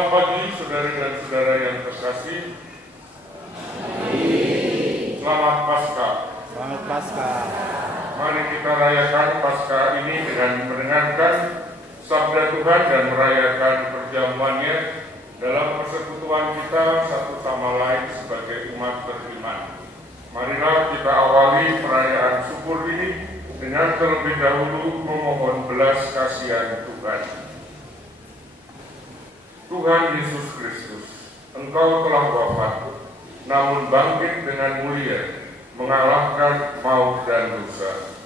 Selamat pagi saudari dan saudara yang terkasih. Selamat Paskah. Selamat Paskah. Mari kita rayakan Paskah ini dengan mendengarkan sabda Tuhan dan merayakan perjamuannya dalam persekutuan kita satu sama lain sebagai umat beriman. Marilah kita awali perayaan syukur ini dengan terlebih dahulu memohon belas kasihan Tuhan. Tuhan Yesus Kristus, Engkau telah wafat, namun bangkit dengan mulia, mengalahkan maut dan dosa.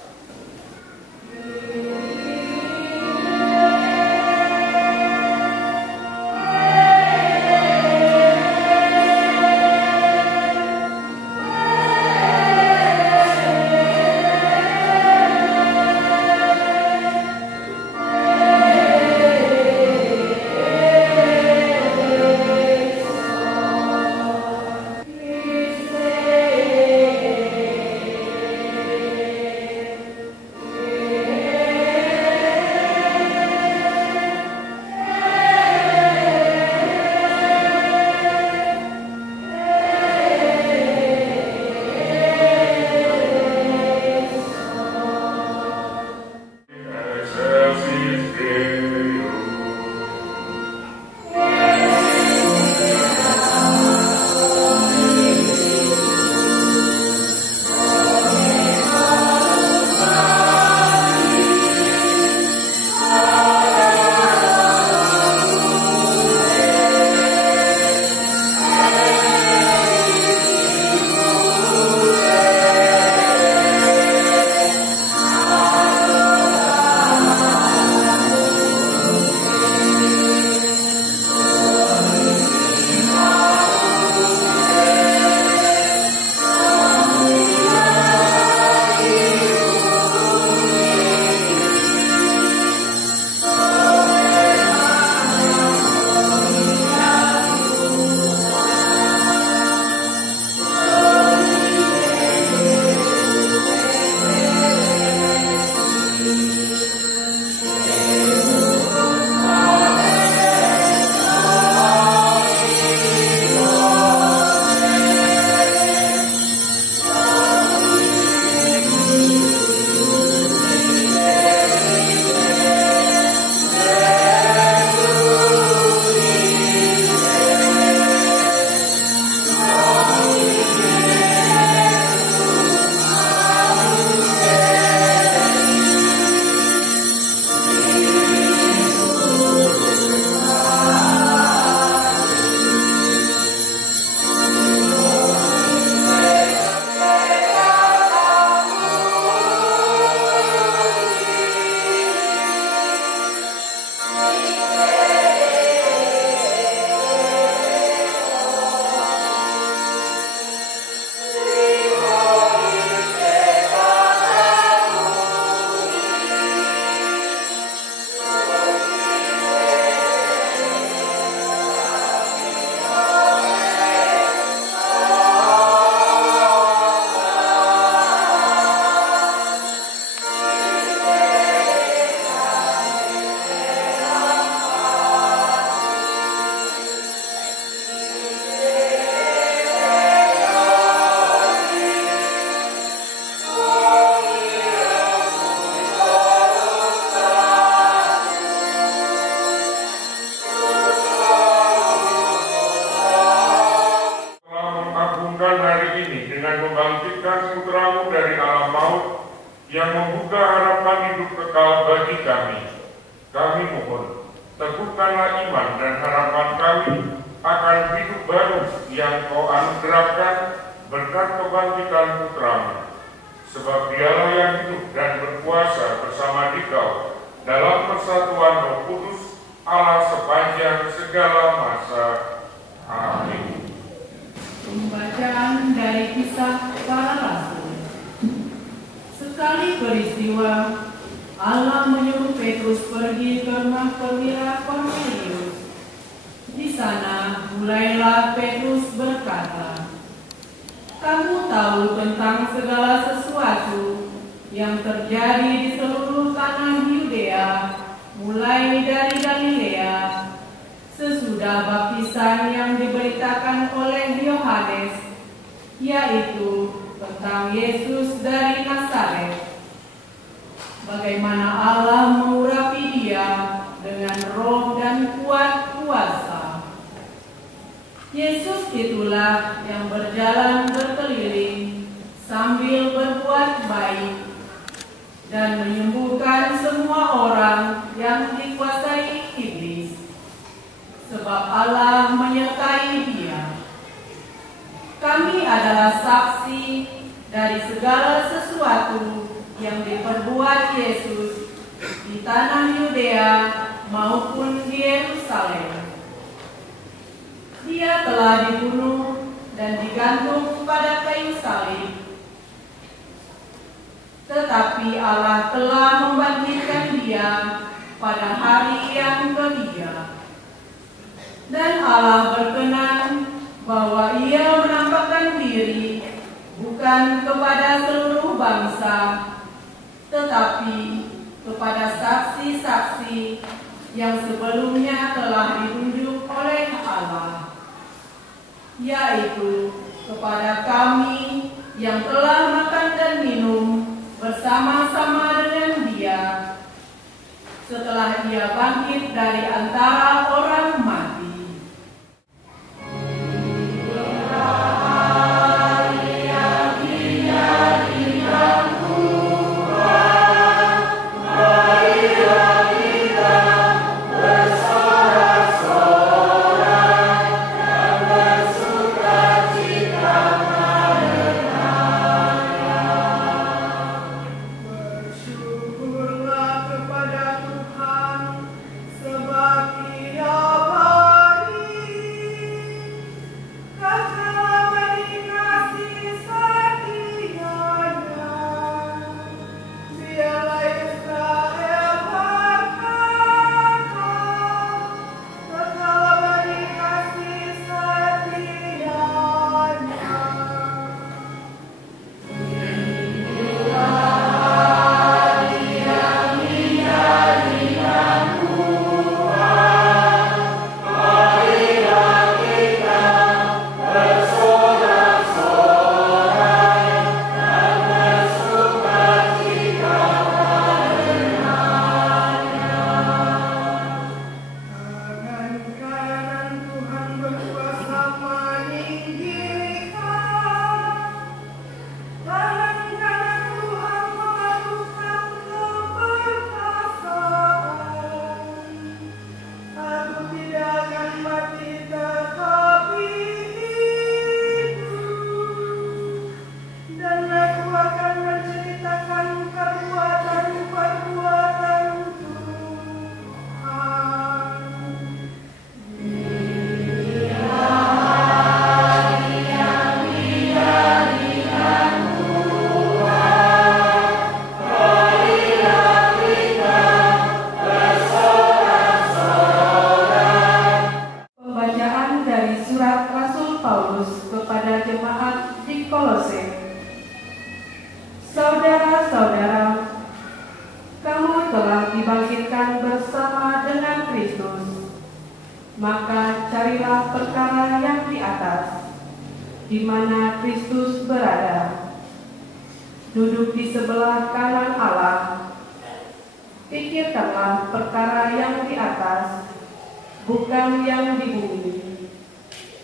Yang membuka harapan hidup kekal bagi kami. Kami mohon, teguhkanlah iman dan harapan kami akan hidup baru yang Kau anugerahkan berkat kebangkitan Putra-Mu. Sebab Dialah yang hidup dan berkuasa bersama Dikau dalam persatuan Roh Kudus Allah sepanjang segala masa. Amin. Pembacaan dari Kisah Para Rasul. Sekali peristiwa, Allah menyuruh Petrus pergi ke rumah perwira Kornelius. Di sana mulailah Petrus berkata, "Kamu tahu tentang segala sesuatu yang terjadi di seluruh tanah Yudea, mulai dari Galilea, sesudah sesudah baptisan yang diberitakan oleh Yohanes, yaitu tentang Yesus dari Nazaret, bagaimana Allah mengurapi dia dengan roh dan kuat kuasa. Yesus itulah yang berjalan berkeliling sambil berbuat baik dan menyembuhkan semua orang yang dikuasai iblis, sebab Allah menyertai dia. Kami adalah saksi dari segala sesuatu yang diperbuat Yesus di tanah Yudea maupun di Yerusalem. Dia telah dibunuh dan digantung pada kayu salib. Tetapi Allah telah membangkitkan dia pada hari yang ketiga. Dan Allah berkenan bahwa ia menampakkan diri bukan kepada seluruh bangsa, tetapi kepada saksi-saksi yang sebelumnya telah ditunjuk oleh Allah, yaitu kepada kami yang telah makan dan minum bersama-sama dengan dia setelah dia bangkit dari antara orang mati. Maka carilah perkara yang di atas, di mana Kristus berada, duduk di sebelah kanan Allah. Pikirkanlah perkara yang di atas, bukan yang di bumi.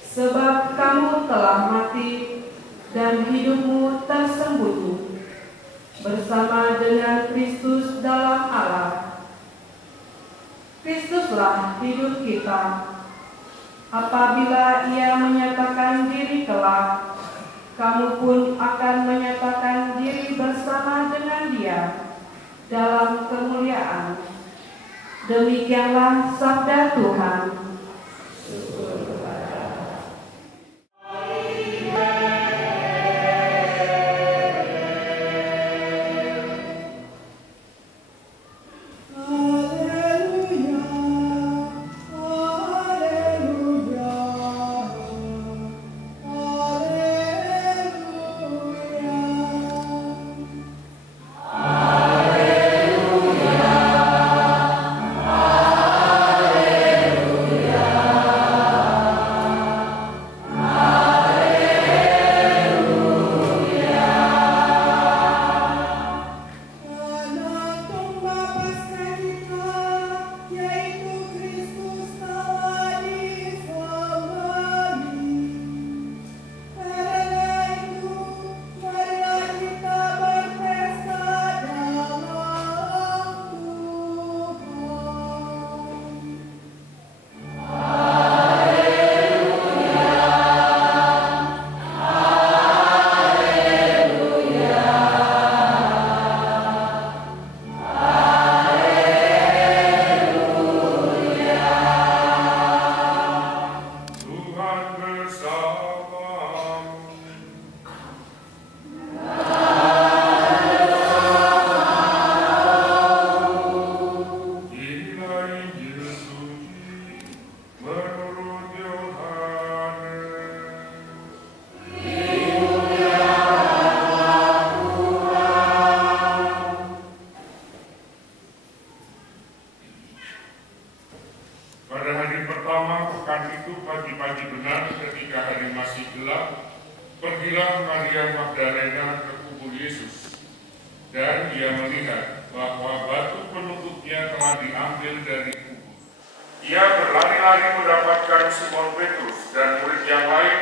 Sebab kamu telah mati, dan hidupmu tersembunyi bersama dengan Kristus dalam Allah. Kristuslah hidup kita. Apabila ia menyatakan diri kelak, kamu pun akan menyatakan diri bersama dengan dia dalam kemuliaan. Demikianlah sabda Tuhan. Haleluya. pagi benar ketika hari masih gelap, pergilah Maria Magdalena ke kubur Yesus, dan ia melihat bahwa batu penutupnya telah diambil dari kubur. Ia berlari-lari mendapatkan Simon Petrus dan murid yang lain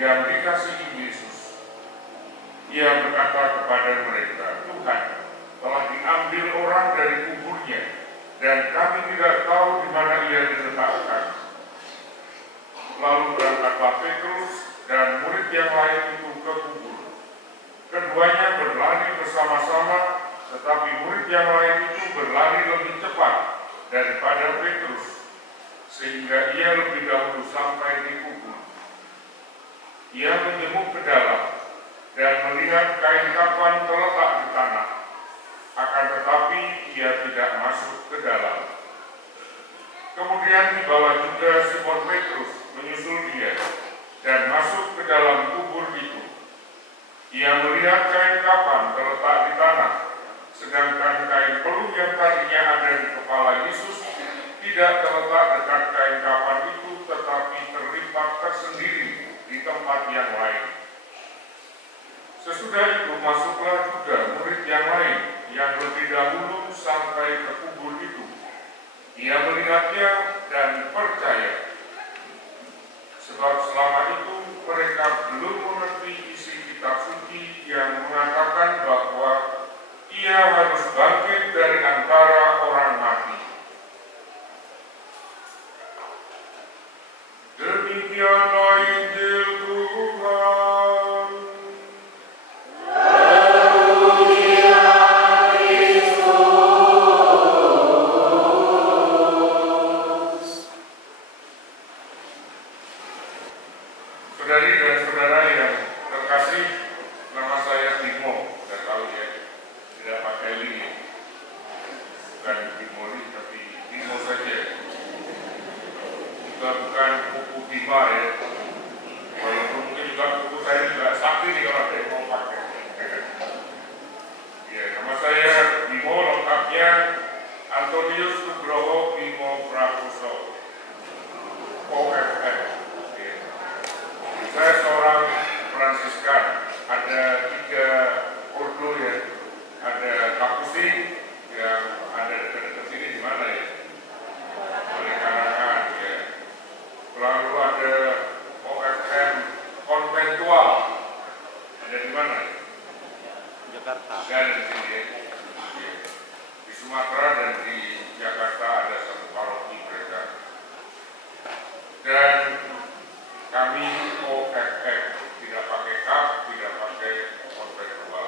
yang dikasihi Yesus. Ia berkata kepada mereka, "Tuhan, telah diambil orang dari kuburnya, dan kami tidak tahu di mana ia diletakkan." Lalu berangkatlah Petrus dan murid yang lain itu ke kubur. Keduanya berlari bersama-sama, tetapi murid yang lain itu berlari lebih cepat daripada Petrus, sehingga ia lebih dahulu sampai di kubur. Ia menjenguk ke dalam dan melihat kain kafan terletak di tanah, akan tetapi ia tidak masuk ke dalam. Kemudian dibawa juga Simon Petrus menyusul dia dan masuk ke dalam kubur itu. Ia melihat kain kafan terletak di tanah, sedangkan kain peluh yang tadinya ada di kepala Yesus tidak terletak dekat kain kafan itu, tetapi terlipat tersendiri di tempat yang lain. Sesudah itu masuklah juga murid yang lain yang lebih dahulu sampai ke kubur itu. Ia melihatnya dan percaya, sebab selama itu mereka belum mengerti isi kitab suci yang mengatakan bahwa ia harus bangkit dari antara orang mati. Demikianlah Injil Tuhan. Saudari dan saudara yang terkasih, nama saya Timo, tidak tahu ya, tidak pakai link, bukan Timori tapi Timo saja, juga bukan buku Bima ya, walaupun mungkin juga buku saya juga sakti nih kalau ada yang mau pakai. Ya, nama saya Timo, lengkapnya Antonius Nugroho Bimo Prakoso, OFF. Saya seorang Fransiskan, ada 3 ordo ya, ada Kapusin yang ada dekat-dekat sini di mana ya? Oleh Karangan ya. Lalu ada OFM Konventual, ada di mana? Jakarta. Dan di sini ya. Di Sumatera dan di Jakarta ada 1 paroki mereka. Dan kami OFF, tidak pakai KAP, tidak pakai konventual.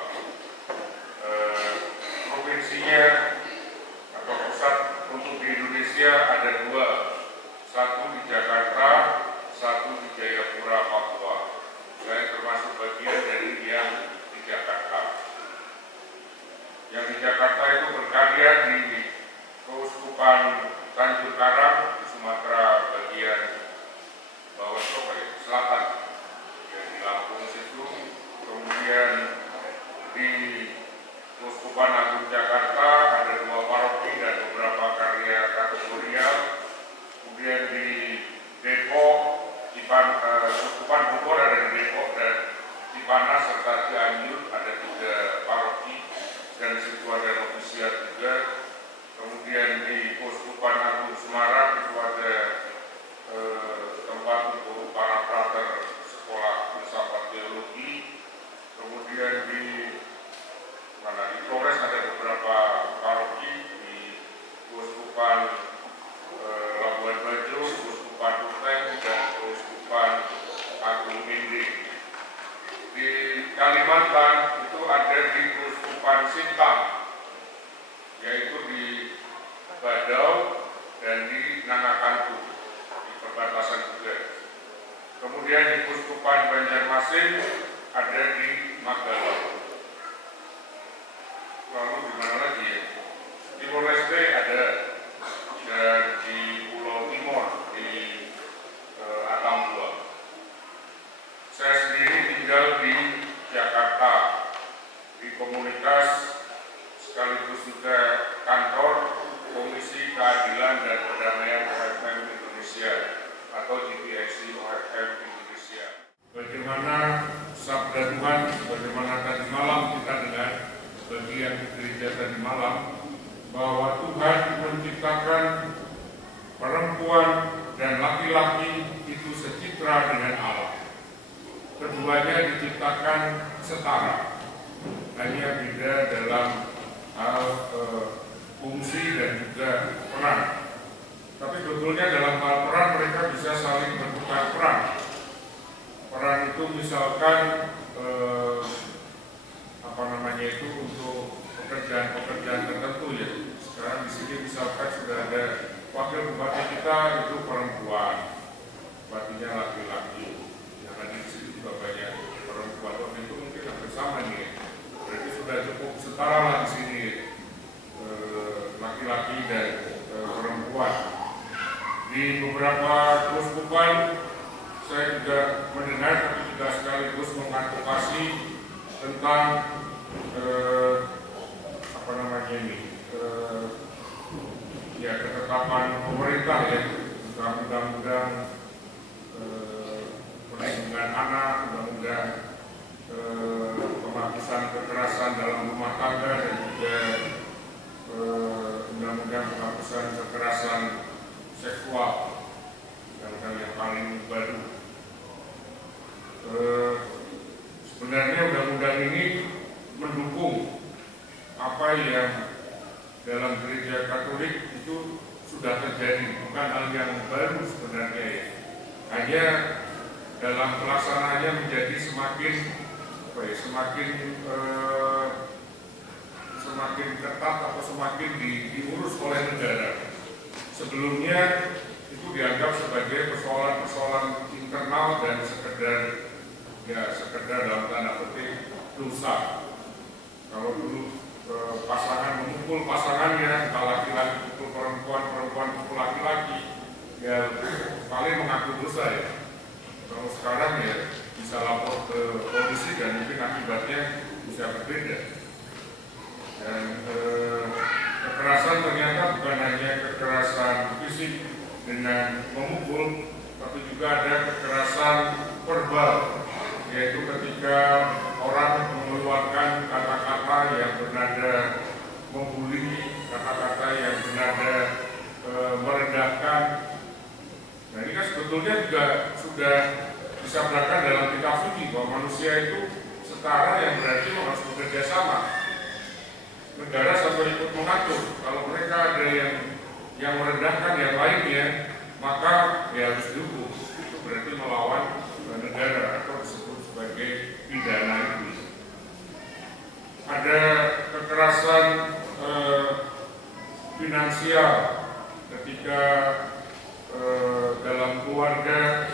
Provinsinya atau pusat untuk di Indonesia ada 2, 1 di Jakarta, 1 di Jayapura, Papua. Saya termasuk bagian dari yang di Jakarta. Yang di Jakarta itu berkarya di Keuskupan Tanjung Karang di Sumatera bagian bawah selatan, ya, di Lampung situ. Kemudian di Keuskupan Agung Jakarta ada 2 paroki dan beberapa karya kategorial. Kemudian di Depok, Keuskupan Bogor ada di Depok dan Cipanas serta Cianjur ada 3 paroki dan di situ ada novisiat juga. Kemudian di Keuskupan Agung Semarang itu ada tempat untuk para frater sekolah filsafat teologi. Kemudian di Flores ada beberapa paroki, di Keuskupan Labuan Bajo, Keuskupan Ruteng, dan Keuskupan Agung Minding. Di Kalimantan itu ada di Keuskupan Sintang, yaitu di Badau dan di Nangakantu, perbatasan juga. Kemudian di Keuskupan Banjarmasin ada di Magalang. Lalu di mana lagi ya? Timor Leste ada, dan di Pulau Timor di Atambua. Saya sendiri tinggal di Jakarta, di komunitas sekaligus juga kantor Komisi Keadilan dan Perdamaian OFM Indonesia atau GPIC OFM. setara dengan Allah. Keduanya diciptakan setara, hanya beda dalam hal fungsi dan juga peran. Tapi sebetulnya dalam hal peran mereka bisa saling bertukar peran. Peran itu misalkan untuk pekerjaan-pekerjaan tertentu ya. Sekarang di sini misalkan sudah ada wakil bupati kita itu perempuan, bupatinya laki-laki. Yang tadi di sini juga banyak perempuan. Waktu itu mungkin hampir sama nih. Berarti sudah cukup setara lah di sini laki-laki dan perempuan. Di beberapa keuskupan saya juga mendengar tapi juga sekaligus mengadvokasi tentang ketetapan pemerintah ya, tentang undang-undang perlindungan anak, undang-undang penghapusan kekerasan dalam rumah tangga dan juga undang-undang penghapusan kekerasan seksual, undang-undang yang paling baru. Sebenarnya undang-undang ini mendukung apa yang dalam gereja Katolik itu sudah terjadi, bukan hal yang baru sebenarnya ya. Hanya dalam pelaksanaannya menjadi semakin ketat atau semakin diurus oleh negara. Sebelumnya itu dianggap sebagai persoalan internal dan sekedar dalam tanda petik dosa. Kalau dulu pasangan memukul pasangannya, entah laki-laki pukul perempuan, perempuan pukul laki-laki, ya paling mengaku dosa ya. Kalau sekarang ya bisa lapor ke polisi dan mungkin akibatnya bisa berbeda. Dan kekerasan ternyata bukan hanya kekerasan fisik dengan memukul, tapi juga ada kekerasan verbal, yaitu ketika orang mengeluarkan kata-kata yang bernada membuli, kata-kata yang bernada merendahkan. Nah ini kan sebetulnya juga sudah disabdakan dalam kitab suci bahwa manusia itu setara, yang berarti harus bekerja sama. Negara sampai ikut mengatur. Kalau mereka ada yang merendahkan yang lainnya, maka ya harus dihukum. Itu berarti melawan negara atau disebut sebagai pidana itu. Ada kekerasan finansial ketika dalam keluarga,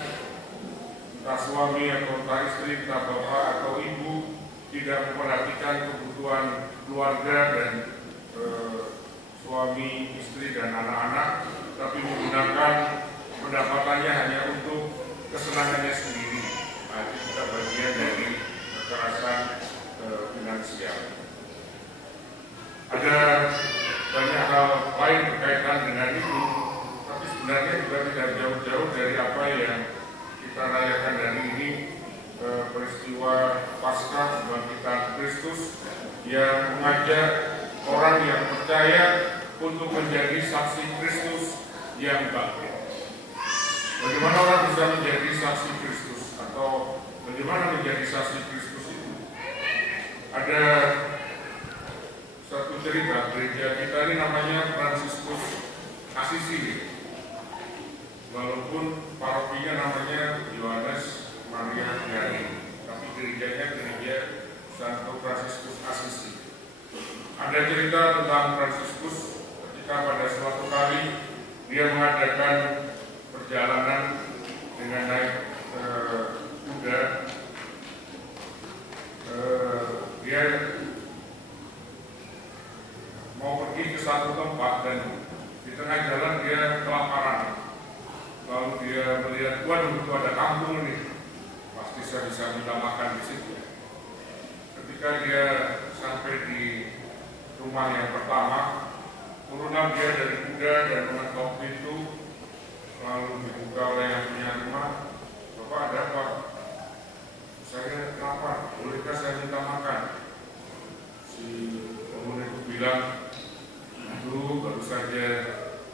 entah suami atau entah istri, entah bapak atau ibu tidak memperhatikan kebutuhan keluarga dan suami, istri dan anak-anak, tapi menggunakan pendapatannya hanya untuk kesenangannya sendiri. Nah, itu juga bagian dari kekerasan finansial. Ada banyak hal lain berkaitan dengan itu, tapi sebenarnya juga tidak jauh-jauh dari apa yang kita rayakan hari ini, peristiwa Paskah kebangkitan Kristus yang mengajak orang yang percaya untuk menjadi saksi Kristus yang bangkit. Bagaimana orang bisa menjadi saksi Kristus, atau bagaimana menjadi saksi Kristus itu? Ada satu cerita, gereja kita ini namanya Fransiskus Assisi, walaupun parokinya namanya Yohanes Maria Vianney, tapi gerejanya gereja Santo Fransiskus Assisi. Ada cerita tentang Fransiskus ketika pada suatu kali dia mengadakan perjalanan dengan naik kuda. Dia mau pergi ke satu tempat dan di tengah jalan dia kelaparan. Lalu dia melihat, waduh itu ada kampung nih, pasti saya bisa minta makan di situ. Ketika dia sampai di rumah yang pertama, turunan dia dari kuda dan mengetok pintu, lalu dibuka oleh yang punya rumah. Bapak, ada apa? Saya lapar, bolehkah saya minta makan? Si penghuni itu bilang, itu baru saja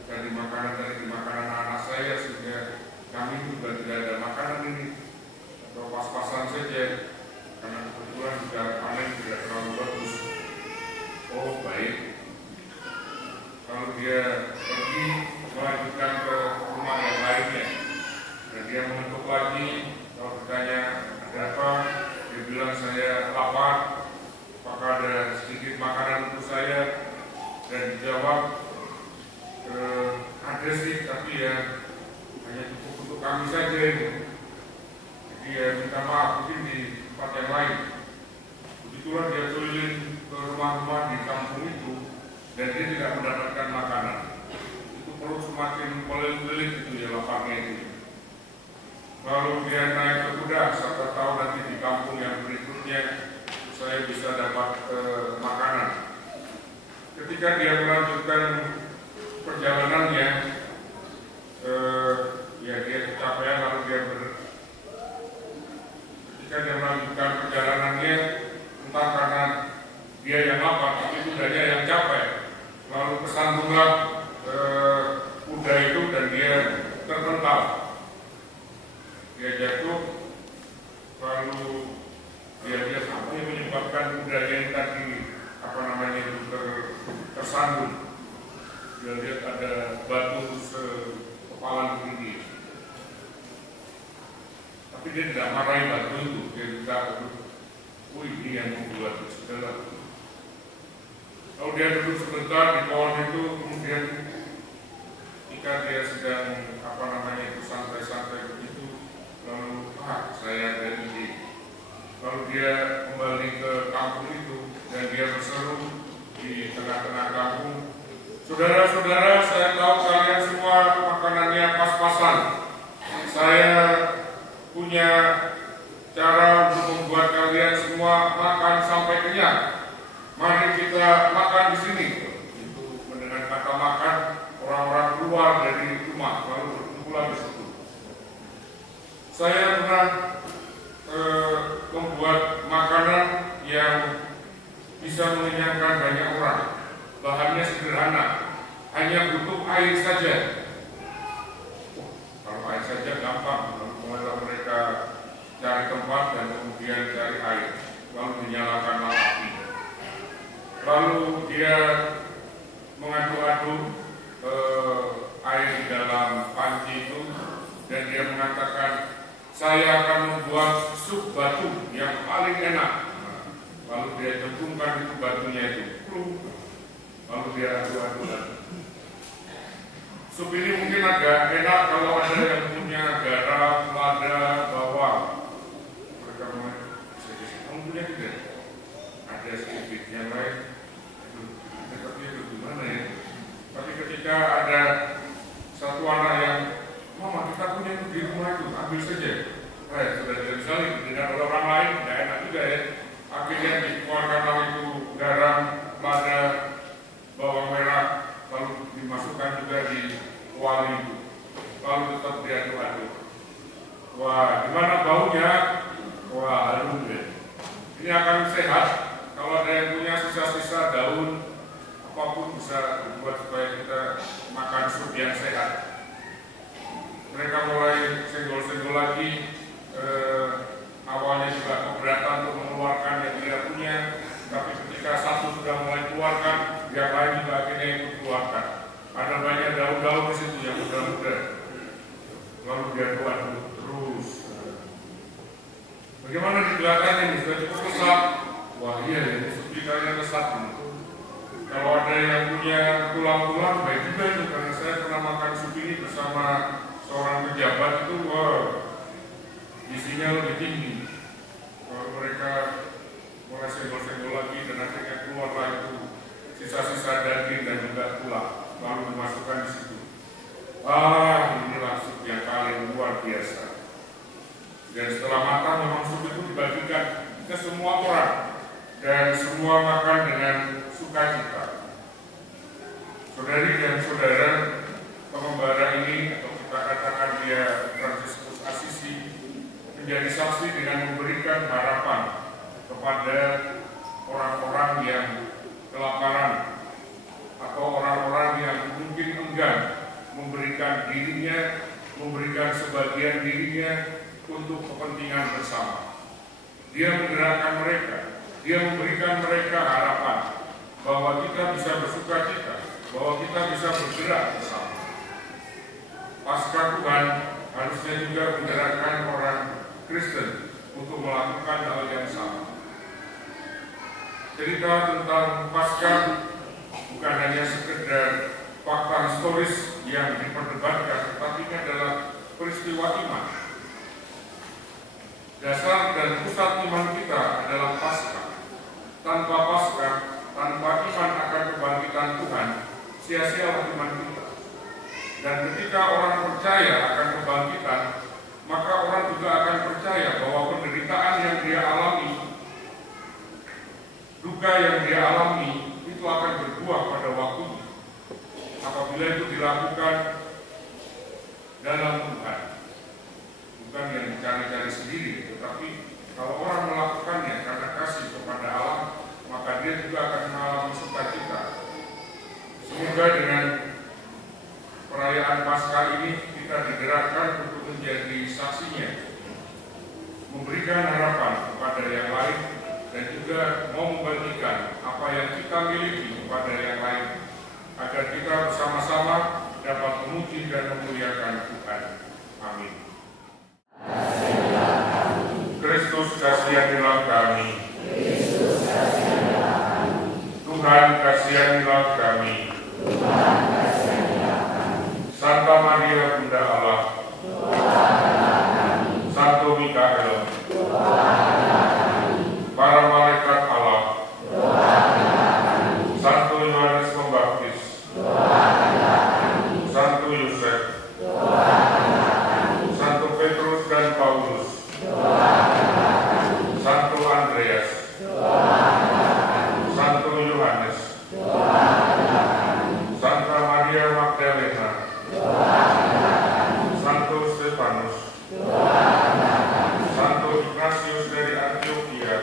dari makanan anak-anak saya, sehingga kami juga tidak ada makanan ini. ngantuk lagi. Kalau bertanya ada apa, dia bilang saya lapar, apakah ada sedikit makanan untuk saya, dan dijawab ada sih, tapi ya hanya cukup untuk kami saja ini. Jadi ya minta maaf, mungkin di tempat yang lain. Begitulah dia keliling ke rumah-rumah di kampung itu, dan dia tidak mendapatkan makanan. Itu perut semakin melilit itu ya, laparnya itu. Lalu dia naik ke kuda, siapa tahu nanti di kampung yang berikutnya saya bisa dapat makanan. Ketika dia melanjutkan perjalanannya, ya dia kecapean, lalu ketika dia melanjutkan perjalanannya, entah karena dia yang lapar, tapi kudanya yang capek, lalu kesandunglah kuda itu dan dia terpental. Dia jatuh, lalu dia lihat apa yang menyebabkan kudanya yang tadi tersandung. Dia lihat ada batu sekepalan tinggi. Tapi dia tidak marahi batu itu, dia minta, ini yang membuat segala. Lalu dia duduk sebentar di pohon itu, kemudian ketika dia sedang santai-santai begitu, lalu saya ada ide. Lalu dia kembali ke kampung itu dan dia berseru di tengah-tengah kampung, saudara-saudara, saya tahu kalian semua makanannya pas-pasan. Saya punya cara untuk membuat kalian semua makan sampai kenyang. Mari kita makan di sini. Itu mendengar kata makan, orang-orang keluar dari rumah lalu berkumpulan di situ. Saya pernah membuat makanan yang bisa mengenyangkan banyak orang. Bahannya sederhana, hanya butuh air saja. Kalau air saja gampang, mulai mereka cari tempat dan kemudian cari air, lalu dinyalakanlah api. Lalu dia mengaduk-aduk air di dalam panci itu dan dia mengatakan, saya akan membuat sup batu yang paling enak. Lalu dia cemplungkan itu batunya itu, lalu dia aduk-aduk lagi. Sup ini mungkin agak enak kalau ada yang punya garam, lada, bawang. Mereka kamu punya tidak? Ada sedikit yang lain. Tapi itu gimana ya? Tapi ketika ada satu anak yang, mama kita punya itu di rumah itu, ambil saja. Sudah tidak bisa tidak oleh orang lain, tidak enak juga ya. Akhirnya dikeluarkan itu garam, lada, bawang merah, lalu dimasukkan juga di kuali itu, lalu tetap diaduk-aduk. Wah, gimana baunya? Wah, harum deh. Ini akan sehat. Kalau ada yang punya sisa-sisa daun, apapun bisa dibuat supaya kita makan sup yang sehat. Mereka mulai senggol-senggol lagi. Awalnya juga keberatan untuk mengeluarkan yang dia punya, tapi ketika satu sudah mulai keluarkan, yang lain juga akhirnya ikut keluarkan. Ada banyak daun-daun di situ yang muda-muda. Lalu dia aduk terus. Bagaimana di belakang ini? Sudah cukup kesat. Wah iya, ini suplikanya kesat. Kalau ada yang punya tulang-tulang, baik juga itu. Karena saya pernah makan sup ini bersama seorang pejabat itu, isinya lebih tinggi. Kalau mereka mulai senggol-senggol lagi dan akhirnya keluarlah itu sisa-sisa daging dan juga tulang, lalu dimasukkan di situ. Inilah sup yang paling luar biasa. Dan setelah matang memang sup itu dibagikan ke semua orang dan semua makan dengan sukacita. Saudari dan saudara, pengembara ini atau kita katakan dia Fransiskus Assisi menjadi saksi dengan memberikan harapan kepada orang-orang yang kelaparan atau orang-orang yang mungkin enggan memberikan dirinya, memberikan sebagian dirinya untuk kepentingan bersama. Dia menggerakkan mereka, dia memberikan mereka harapan bahwa kita bisa bersukacita, bahwa kita bisa bergerak bersama. Pasca Tuhan Harusnya juga menggerakkan orang Kristen untuk melakukan hal yang sama. Cerita tentang Paskah bukan hanya sekedar fakta historis yang diperdebatkan, tetapi ini adalah peristiwa iman. Dasar dan pusat iman kita adalah Paskah. Tanpa Paskah, tanpa iman akan kebangkitan Tuhan, sia-sialah iman kita. Dan ketika orang percaya akan kebangkitan, maka orang juga akan percaya bahwa penderitaan yang dia alami, duka yang dia alami, itu akan berbuah pada waktunya. Apabila itu dilakukan dalam Tuhan, bukan yang dicari-cari sendiri, tetapi kalau orang melakukannya karena kasih kepada alam, maka dia juga akan mengalami sukacita. Semoga dengan perayaan Paskah ini kita digerakkan untuk menjadi saksinya, memberikan harapan kepada yang lain, dan juga mau membagikan apa yang kita miliki kepada yang lain, agar kita bersama-sama dapat memuji dan memuliakan Tuhan. Amin. Kristus kasihanilah kami. Tuhan kasihanilah kami. Santa Maria Bunda Allah, Santo Mikael, para malaikat Allah, Santo Yohanes Pembaptis, Santo Yosef, Santo Petrus dan Paulus, Santo Andreas, Santo Yohanes, Santa Maria Magdalena, Santo Stefanus, Santo Ignatius dari Antioquia,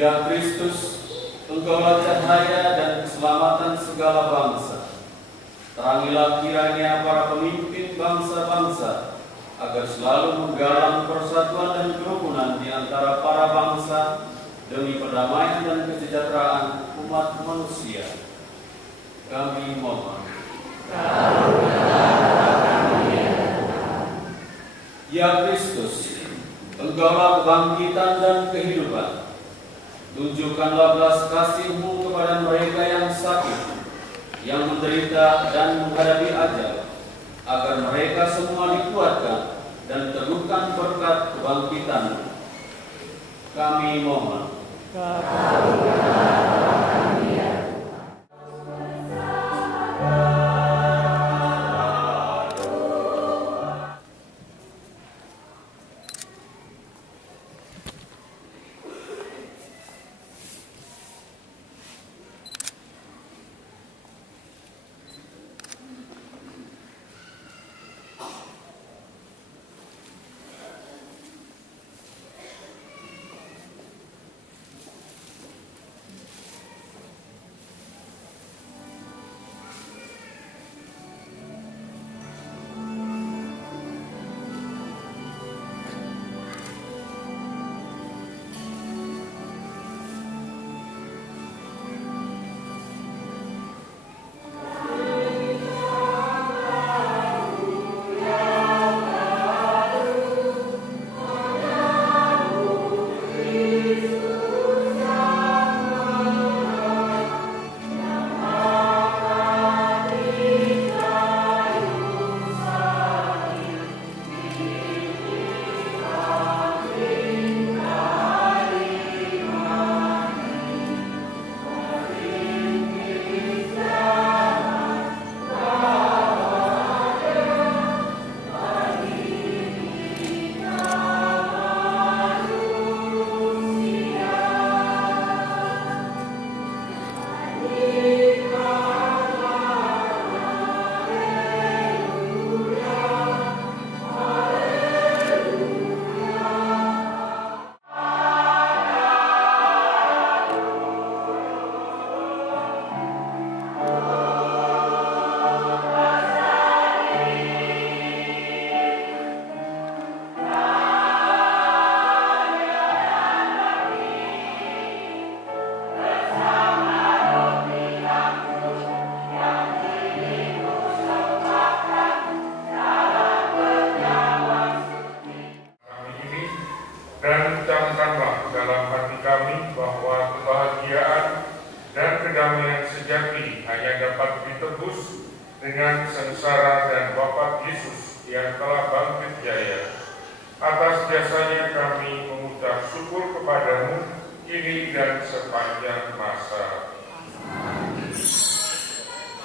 Ya Kristus, Engkaulah cahaya dan keselamatan segala bangsa. Terangilah kiranya para pemimpin bangsa-bangsa, agar selalu menggalang persatuan dan kerukunan di antara para bangsa demi perdamaian dan kesejahteraan umat manusia. Kami mohon. Ya Kristus, Engkaulah kebangkitan dan kehidupan. Tunjukkanlah belas kasih-Mu kepada mereka yang sakit, yang menderita dan menghadapi ajal, agar mereka semua dikuatkan dan teguhkan berkat kebangkitan-Mu. Kami mohon. dapat ditebus dengan sengsara dan wafat Yesus yang telah bangkit jaya. Atas jasanya kami mengucap syukur kepadamu kini dan sepanjang masa.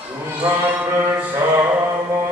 Tuhan bersama.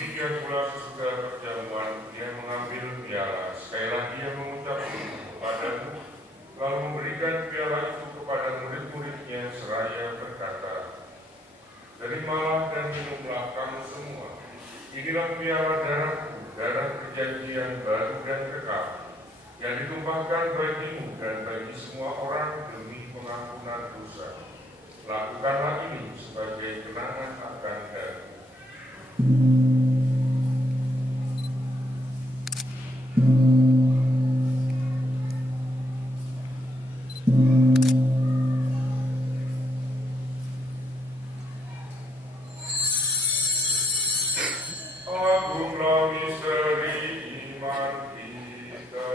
Demikian pula sesudah perjamuan, dia mengambil piala. Sekali lagi dia mengucap syukur kepadamu, lalu memberikan piala itu kepada murid-muridnya seraya berkata, Terimalah dan minumlah kamu semua. Inilah piala darahku, darah perjanjian baru dan kekal, yang ditumpahkan bagimu dan bagi semua orang demi pengampunan dosa. Lakukanlah ini sebagai kenangan akan darahku. Agunglah misteri iman kita.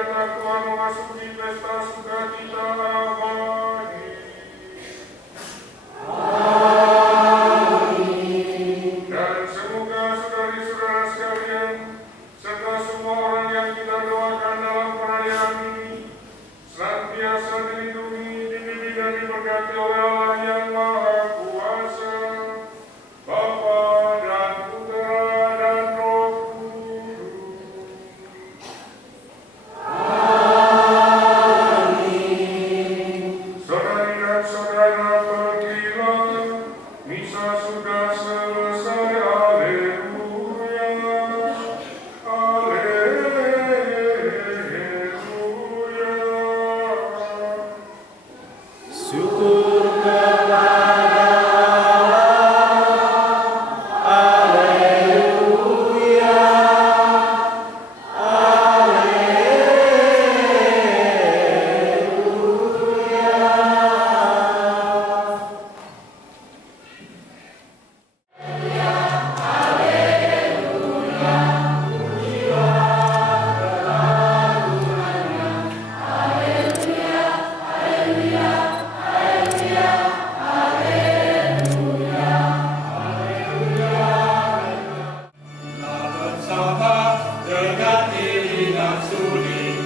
biarkan Tuhan memasuki pesta sukacita abadi. Dan semoga saudari-saudara sekalian, serta semua orang yang kita doakan dalam perayaan ini, senantiasa dilindungi, dibimbing dan diberkati oleh Allah yang Maha Kuasa, Bapa dan Putra dan Roh Kudus. Saudari dan saudara, pergilah, misa sudah selesai. Haleluya, haleluya. Syukur kepada Allah. Haleluya. Bersama dengan iringan suling.